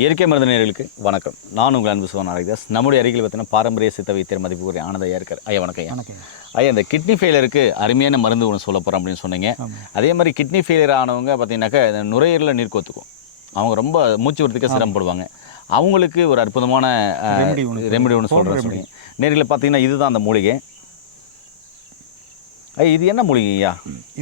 இயற்கை மருந்து நேயர்களுக்கு வணக்கம். நான் உங்கள் அன்பு சோன் ஆரோக்கியதாஸ் நம்முடைய அருகில் பார்த்தீங்கன்னா பாரம்பரிய சித்த வைத்தியர் மதிப்புக்குரிய ஆனந்த ஐயா இருக்கார். ஐயா வணக்கம் ஐயா. வணக்கம் ஐயா. இந்த கிட்னி ஃபெயிலருக்கு அருமையான மருந்து ஒன்று சொல்ல போகிறோம் அப்படின்னு சொன்னீங்க. அதே மாதிரி கிட்னி ஃபெயிலியர் ஆனவங்க பார்த்தீங்கன்னாக்கா நுரையீரலில் நீர் கோத்துக்கும். அவங்க ரொம்ப மூச்சு விடுறதுக்கு சிரமப்படுவாங்க அவங்களுக்கு ஒரு அற்புதமான ரெமெடி ஒன்று சொல்கிறேன் நேரில் பார்த்தீங்கன்னா இதுதான் அந்த மூலிகை. இது என்ன மூலிகை ஐயா?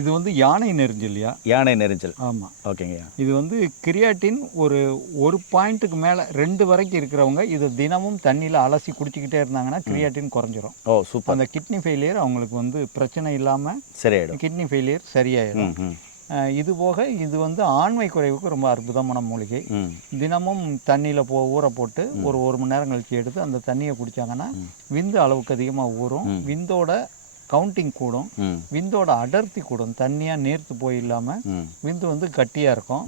இது வந்து யானை நெரிஞ்சல்யா யானை நெரிஞ்சல். ஆமாம் ஓகேங்க ஐயா. இது வந்து கிரியாட்டின் ஒரு ஒரு பாயிண்ட்டுக்கு மேலே ரெண்டு வரைக்கும் இருக்கிறவங்க இதை தினமும் தண்ணியில் அலசி குடிச்சிக்கிட்டே இருந்தாங்கன்னா கிரியாட்டின் குறைஞ்சிரும். ஓ சூப்பர். அந்த கிட்னி ஃபெயிலியர் அவங்களுக்கு வந்து பிரச்சனை இல்லாமல் சரியாயிடும். கிட்னி ஃபெயிலியர் சரியாயிடும் இது போக இது வந்து ஆண்மை குறைவுக்கு ரொம்ப அற்புதமான மூலிகை. தினமும் தண்ணியில் போ ஊற போட்டு ஒரு ஒரு மணி நேரம் கழிச்சு எடுத்து அந்த தண்ணியை குடிச்சாங்கன்னா விந்து அளவுக்கு அதிகமாக ஊறும். விந்தோட கவுண்டிங் கூடும். விந்தோட அடர்த்தி கூடும். தண்ணியாக நீர்த்து போய் இல்லாமல் விந்து வந்து கட்டியாக இருக்கும்.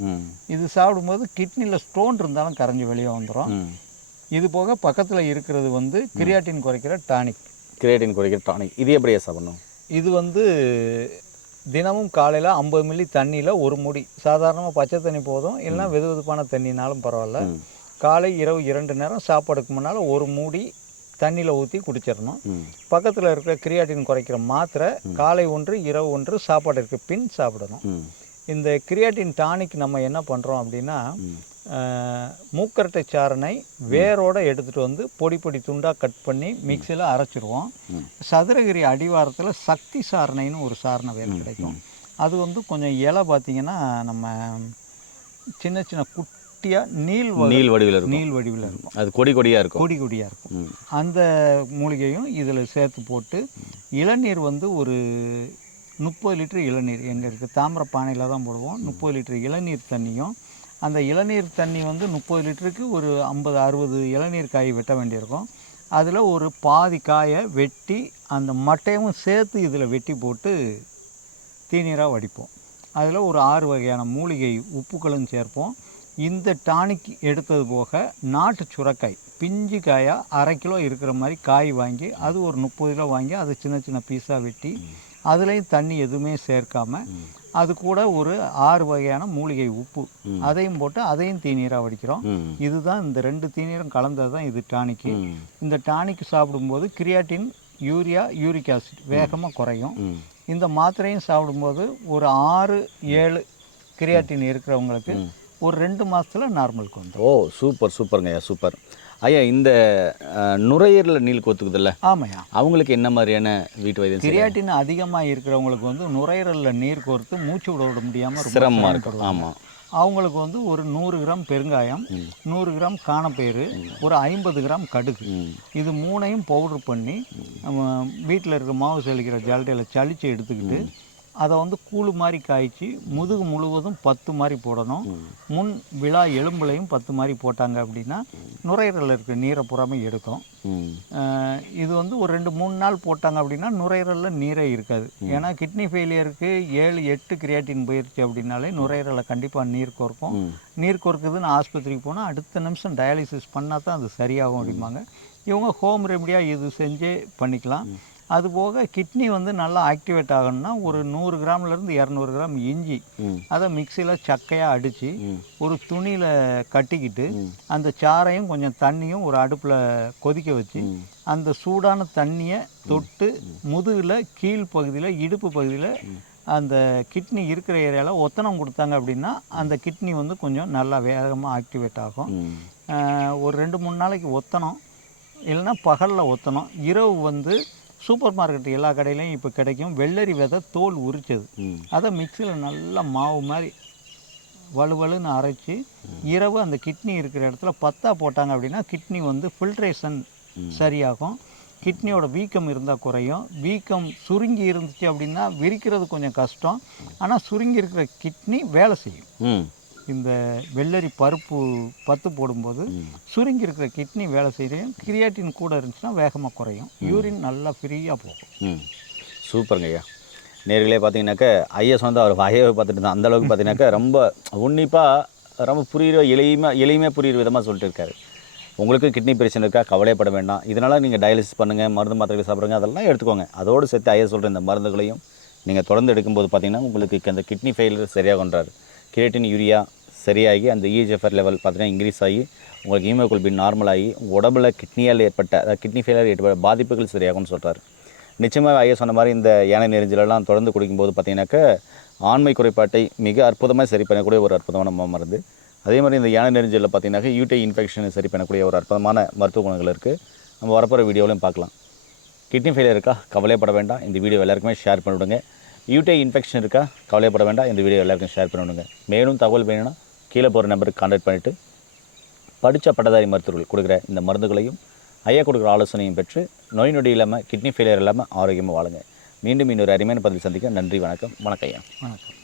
இது சாப்பிடும்போது கிட்னியில் ஸ்டோன் இருந்தாலும் கரைஞ்சி வெளியே வந்துடும் இது போக பக்கத்தில் இருக்கிறது வந்து கிரியாட்டின் குறைக்கிற டானிக் கிரியேட்டின் குறைக்கிற டானிக் இது எப்படியா சாப்பிடணும்? இது வந்து தினமும் காலையில் ஐம்பது மில்லி தண்ணியில் ஒரு முடி. சாதாரணமாக பச்சை தண்ணி போதும். இல்லைன்னா வெது வெதுப்பான தண்ணினாலும் பரவாயில்ல. காலை இரவு இரண்டு நேரம் சாப்பாடுக்கு முன்னால் ஒரு மூடி தண்ணியில் ஊற்றி குடிச்சிடணும். பக்கத்தில் இருக்கிற கிரியாட்டின் குறைக்கிற மாத்திரை காலை ஒன்று இரவு ஒன்று சாப்பாட்டிற்கு பின் சாப்பிடணும். இந்த கிரியாட்டின் டானிக் நம்ம என்ன பண்ணுறோம் அப்படின்னா மூக்கரட்டை சாரணை வேரோட எடுத்துகிட்டு வந்து பொடி பொடி துண்டாக கட் பண்ணி மிக்சியில் அரைச்சிருவோம். சதுரகிரி அடிவாரத்தில் சக்தி சாரணைன்னு ஒரு சாரணை வேர் கிடைக்கும். அது வந்து கொஞ்சம் இலை பார்த்தீங்கன்னா நம்ம சின்ன சின்ன குட்டியாக நீள் நீல் வடிவில் இருக்கும். நீள் வடிவில் இருக்கும். அது கொடி கொடியாக இருக்கும். கொடி கொடியாக இருக்கும். அந்த மூலிகையும் இதில் சேர்த்து போட்டு இளநீர் வந்து ஒரு முப்பது லிட்டர் இளநீர் எங்கே இருக்குது தாமிர பானையில் தான் போடுவோம். முப்பது லிட்டர் இளநீர் தண்ணியும் அந்த இளநீர் தண்ணி வந்து முப்பது லிட்டருக்கு ஒரு ஐம்பது அறுபது இளநீர் காய் வெட்ட வேண்டியிருக்கும். அதில் ஒரு பாதி காயை வெட்டி அந்த மட்டையும் சேர்த்து இதில் வெட்டி போட்டு தீநீராக வடிப்போம். அதில் ஒரு ஆறு வகையான மூலிகை உப்புக்களும் சேர்ப்போம். இந்த டானிக் எடுத்தது போக நாட்டு சுரக்காய் பிஞ்சு காயாக அரை கிலோ இருக்கிற மாதிரி காய் வாங்கி அது ஒரு முப்பது கிலோ வாங்கி அதை சின்ன சின்ன பீஸாக வெட்டி அதுலேயும் தண்ணி எதுவுமே சேர்க்காம அது கூட ஒரு ஆறு வகையான மூலிகை உப்பு. அதையும் போட்டு அதையும் தீநீராக வடிக்கிறோம். இதுதான் இந்த ரெண்டு தீநீரும் கலந்தது தான் இது டானிக்கு. இந்த டானிக் சாப்பிடும்போது கிரியாட்டின் யூரியா யூரிக் ஆசிட் வேகமாக குறையும். இந்த மாத்திரையும் சாப்பிடும்போது ஒரு ஆறு ஏழு கிரியாட்டின் இருக்கிறவங்களுக்கு ஒரு ரெண்டு மாசத்துல நார்மலுக்கு வந்துடும் ஓ சூப்பர் சூப்பருங்க ஐயா சூப்பர். ஐயா இந்த நுரையீரலில் நீல் கொத்துக்குதுல்ல? ஆமாய்யா. அவங்களுக்கு என்ன மாதிரியான வீட்டு வைத்தியம்? கிரியாட்டின் அதிகமாக இருக்கிறவங்களுக்கு வந்து நுரையீரலில் நீர் கோர்த்து மூச்சு விட விட முடியாமல் ரொம்ப சிரமமா இருக்கும் சிரமப்படுவாங்க. ஆமாம் அவங்களுக்கு வந்து ஒரு நூறு கிராம் பெருங்காயம் நூறு கிராம் காணப்பயிறு ஒரு ஐம்பது கிராம் கடுகு. இது மூணையும் பவுடர் பண்ணி நம்ம வீட்டில் இருக்க மாவு செழிக்கிற ஜல்லடையில் சலிச்சு எடுத்துக்கிட்டு அதை வந்து கூழு மாதிரி காய்ச்சி முதுகு முழுவதும் பத்து மாதிரி போடணும். முன் விழா எலும்புலையும் பத்து மாதிரி போட்டாங்க அப்படின்னா நுரையீரலில் இருக்க நீரை புறாமே எடுக்கும். இது வந்து ஒரு ரெண்டு மூணு நாள் போட்டாங்க அப்படின்னா நுரையீரலில் நீரே இருக்காது. ஏன்னா கிட்னி ஃபெயிலியருக்கு ஏழு எட்டு கிரியாட்டின் போயிருச்சு அப்படின்னாலே நுரையீரலில் கண்டிப்பாக நீர் கோர்க்கும். நீர் கோர்க்குதுன்னு ஆஸ்பத்திரிக்கு போனால் அடுத்த நிமிஷம் டயாலிசிஸ் பண்ணால் தான் அது சரியாகும் அப்படிம்பாங்க. இவங்க ஹோம் ரெமடியாக இது செஞ்சே பண்ணிக்கலாம். அதுபோக கிட்னி வந்து நல்லா ஆக்டிவேட் ஆகணும்னா ஒரு நூறு கிராம்லேருந்து இரநூறு கிராம் இஞ்சி. அதை மிக்சியில் சக்கையாக அடித்து ஒரு துணியில் கட்டிக்கிட்டு அந்த சாறையும் கொஞ்சம் தண்ணியும் ஒரு அடுப்பில் கொதிக்க வச்சு அந்த சூடான தண்ணியை தொட்டு முதுகில் கீழ் பகுதியில் இடுப்பு பகுதியில் அந்த கிட்னி இருக்கிற ஏரியாவில் ஒத்தனம் கொடுத்தாங்க அப்படின்னா அந்த கிட்னி வந்து கொஞ்சம் நல்லா வேகமாக ஆக்டிவேட் ஆகும். ஒரு ரெண்டு மூணு நாளைக்கு ஒத்தணும் இல்லைன்னா பகலில் ஒத்தணும் இரவு வந்து சூப்பர் மார்க்கெட் எல்லா கடையிலையும் இப்போ கிடைக்கும். வெள்ளரி விதை தோல் உரிச்சது. அதை மிக்சியில் நல்லா மாவு மாதிரி வலுவலுன்னு அரைச்சி இரவு அந்த கிட்னி இருக்கிற இடத்துல பத்தா போட்டாங்க அப்படின்னா கிட்னி வந்து ஃபில்ட்ரேஷன் சரியாகும். கிட்னியோட வீக்கம் இருந்தால் குறையும். வீக்கம் சுருங்கி இருந்துச்சு அப்படின்னா விரிக்கிறது கொஞ்சம் கஷ்டம். ஆனால் சுருங்கி இருக்கிற கிட்னி வேலை செய்யும். இந்த வெள்ளரி பருப்பு பத்து போடும்போது சுருங்கி இருக்கிற கிட்னி வேலை செய்யும் கிரியாட்டின் கூட இருந்துச்சுன்னா வேகமாக குறையும். யூரின் நல்லா ஃப்ரீயாக போகும். சூப்பருங்க ஐயா. நேர்களே பார்த்தீங்கன்னாக்கா ஐஎஸ் வந்து அவர் வாயை பார்த்துட்டு இருந்தா அந்த அளவுக்கு பார்த்தீங்கன்னாக்கா ரொம்ப உன்னிப்பாக ரொம்ப புரியுற எளிமையாக எளிமையாக புரியுற விதமாக சொல்லிட்டு இருக்காரு. உங்களுக்கு கிட்னி பிரச்சனை இருக்கா? கவலைப்பட வேண்டாம். இதனால் நீங்கள் டயாலிசிஸ் பண்ணுங்கள் மருந்து மாத்திரைகள் சாப்பிடுங்க அதெல்லாம் எடுத்துக்கோங்க. அதோடு சேர்த்து ஐஎஸ் சொல்கிற இந்த மருந்துகளையும் நீங்கள் தொடர்ந்து எடுக்கும்போது பார்த்தீங்கன்னா உங்களுக்கு அந்த கிட்னி ஃபெயிலியர் சரியாகன்றாரு கிரியேட்டின் யூரியா சரியாகி அந்த E இஜிஎஃப்ஆர் லெவல் பார்த்தீங்கன்னா இன்க்ரீஸ் ஆகி உங்களுக்கு ஹீமோகுளோபின் நார்மல் ஆகி உடம்புல கிட்னியால் ஏற்பட்ட அதாவது கிட்னி ஃபெயிலியர் ஏற்பட்ட பாதிப்புகள் சரியாகும்னு சொல்கிறார் நிச்சயமாக ஐயா சொன்ன மாதிரி இந்த யானை நெரிஞ்சலெல்லாம் தொடர்ந்து குடிக்கும்போது பார்த்தீங்கன்னாக்கா ஆண்மை குறைபாட்டை மிக அற்புதமாக சரி பண்ணக்கூடிய ஒரு அற்புதமான மருந்து அதே மாதிரி இந்த யானை நெறிஞ்சலில் பார்த்தீங்கன்னாக்க யூடி இன்ஃபெக்ஷனை சரி பண்ணக்கூடிய ஒரு அற்புதமான மருத்துவ குணங்கள் இருக்குது நம்ம வரப்போகிற வீடியோவிலையும் பார்க்கலாம். கிட்னி ஃபெயிலியர் இருக்கா? கவலைப்பட வேண்டாம். இந்த வீடியோ எல்லாருக்குமே ஷேர் பண்ணிவிடுங்க. யூடிஐ இன்ஃபெக்ஷன் இருக்கா? கவலைப்பட வேண்டாம். இந்த வீடியோ எல்லாருக்கும் ஷேர் பண்ணிவிடுங்க. மேலும் தகவல் வேணும்னா கீழே போகிற நம்பருக்கு கான்டாக்ட் பண்ணிவிட்டு படித்த பட்டதாரி மருத்துவர்கள் கொடுக்குற இந்த மருந்துகளையும் ஐயா கொடுக்குற ஆலோசனையும் பெற்று நோய் நொடி இல்லாமல் கிட்னி ஃபெயிலியர் இல்லாமல் ஆரோக்கியமாக வாழுங்க. மீண்டும் இன்னொரு அருமையான பதில் சந்திக்க நன்றி வணக்கம். வணக்கம் ஐயா. வணக்கம்.